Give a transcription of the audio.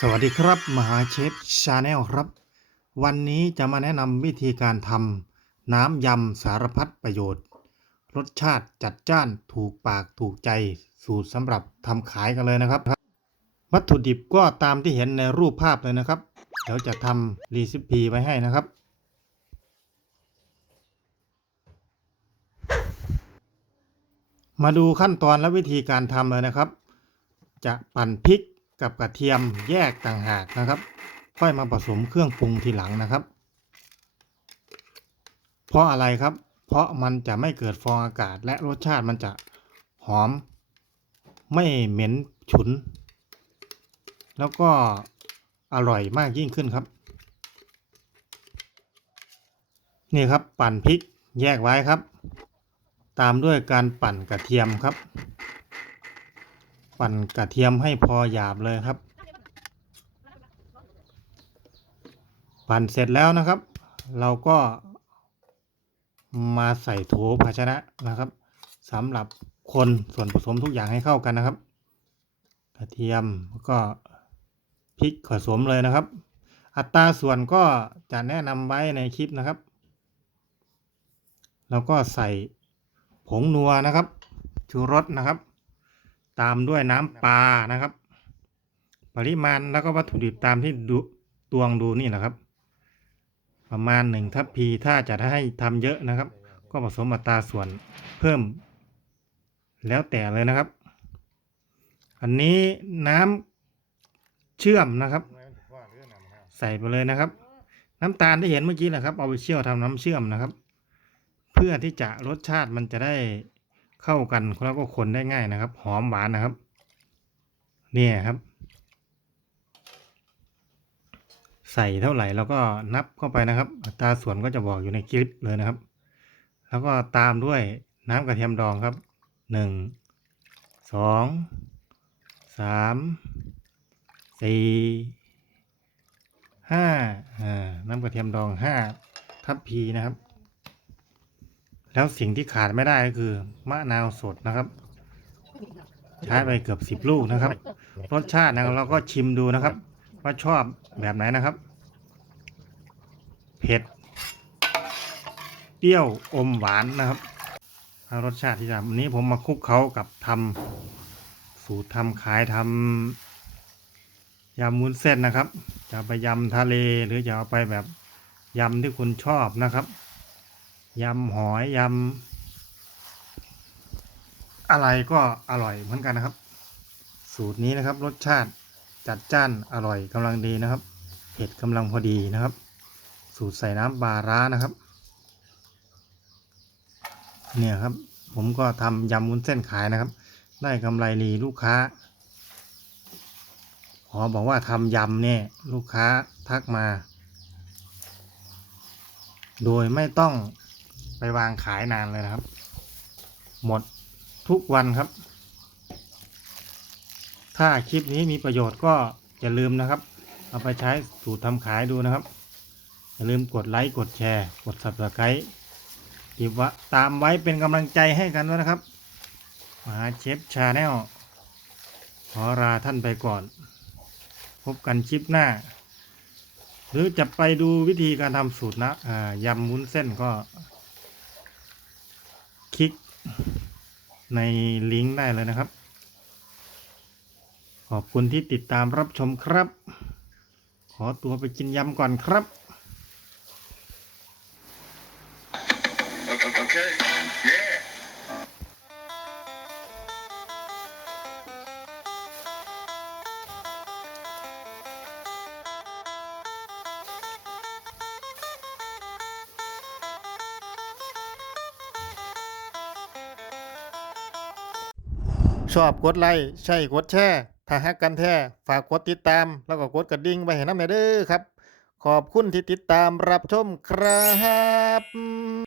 สวัสดีครับ มหาเชฟชาแนลครับ วันนี้จะมาแนะนำวิธีการทำน้ำยำสารพัดประโยชน์ รสชาติจัดจ้านถูกปากถูกใจ สูตรสำหรับทำขายกันเลยนะครับ วัตถุดิบก็ตามที่เห็นในรูปภาพเลยนะครับ เดี๋ยวจะทำรีซิปีไว้ให้นะครับ มาดูขั้นตอนและวิธีการทำเลยนะครับ จะปั่นพริก กับกระเทียมแยกต่างหากนะครับ ค่อยมาผสมเครื่องปรุงทีหลังนะครับ เพราะอะไรครับ เพราะมันจะไม่เกิดฟองอากาศและรสชาติมันจะหอม ไม่เหม็นฉุน แล้วก็อร่อยมากยิ่งขึ้นครับ นี่ครับปั่นพริกแยกไว้ครับ ตามด้วยการปั่นกระเทียมครับ ปั่นกระเทียมให้พอหยาบเลยครับ ปั่นเสร็จแล้วนะครับ เราก็มาใส่โถภาชนะนะครับสำหรับคนส่วนผสมทุกอย่างให้เข้ากันนะครับ กระเทียมก็พริกผสมเลยนะครับ อัตราส่วนก็จะแนะนำไว้ในคลิปนะครับ แล้วก็ใส่ผงนัวนะครับชูรสนะครับ ตามด้วยน้ำปลานะครับ ปริมาณแล้วก็วัตถุดิบตามที่ดูตวงดูนี่นะครับ ประมาณหนึ่งทัพพีถ้าจะให้ทำเยอะนะครับ ก็ผสมอัตราส่วนเพิ่ม แล้วแต่เลยนะครับ อันนี้น้ำเชื่อมนะครับ ใส่ไปเลยนะครับ น้ำตาลที่เห็นเมื่อกี้นะครับเอาไปเชี่ยวทำน้ำเชื่อมนะครับ เพื่อที่จะรสชาติมันจะได้ เข้ากันแล้วก็คนได้ง่ายนะครับ หอมหวานนะครับ เนี่ยครับ ใส่เท่าไหร่เราก็นับเข้าไปนะครับอัตราส่วนก็จะบอกอยู่ในคลิปเลยนะครับ แล้วก็ตามด้วยน้ำกระเทียมดองครับหนึ่งสองสามสี่ห้าอ่าน้ำกระเทียมดองห้าทัพพีนะครับ แล้วสิ่งที่ขาดไม่ได้ก็คือ มะนาวสดนะครับ ใช้ไปเกือบสิบลูกนะครับ รสชาตินะครับเราก็ชิมดูนะครับ ว่าชอบแบบไหนนะครับ เผ็ด เปรี้ยวอมหวานนะครับรสชาติที่จะวันนี้ผมมาคลุกเขากับทำสูตรทำขายทำยำมุ้นเส้นนะครับ จะไปยำทะเลหรือจะเอาไปแบบยำที่คุณชอบนะครับ ยำหอยยำอะไรก็อร่อยเหมือนกันนะครับ สูตรนี้นะครับรสชาติจัดจ้านอร่อยกำลังดีนะครับเผ็ดกำลังพอดีนะครับ สูตรใส่น้ำปลาร้านะครับ เนี่ยครับ ผมก็ทำยำวุ้นเส้นขายนะครับ ได้กำไรรีลูกค้าขอบอกว่าทำยำเนี่ยลูกค้าทักมา โดยไม่ต้อง ไปวางขายนานเลยนะครับ หมดทุกวันครับ ถ้าคลิปนี้มีประโยชน์ก็อย่าลืมนะครับ เอาไปใช้สูตรทำขายดูนะครับ อย่าลืมกดไลค์กดแชร์ กด subscribe ติดว่าตามไว้เป็นกำลังใจให้กันด้วยนะครับมหาเชฟชาแนลขอลาท่านไปก่อน พบกันคลิปหน้า หรือจะไปดูวิธีการทำสูตรนะยำมุ้นเส้นก็ คลิกในลิงก์ได้เลยนะครับ ขอบคุณที่ติดตามรับชมครับ ขอตัวไปกินยำก่อนครับ ชอบกดไลค์ใช่กดแชร์ถ้าฮักกันแท้ฝากกดติดตาม แล้วก็กดกระดิ่งไว้ให้น้ำแม่เด้อครับ ขอบคุณที่ติดตามรับชมครับ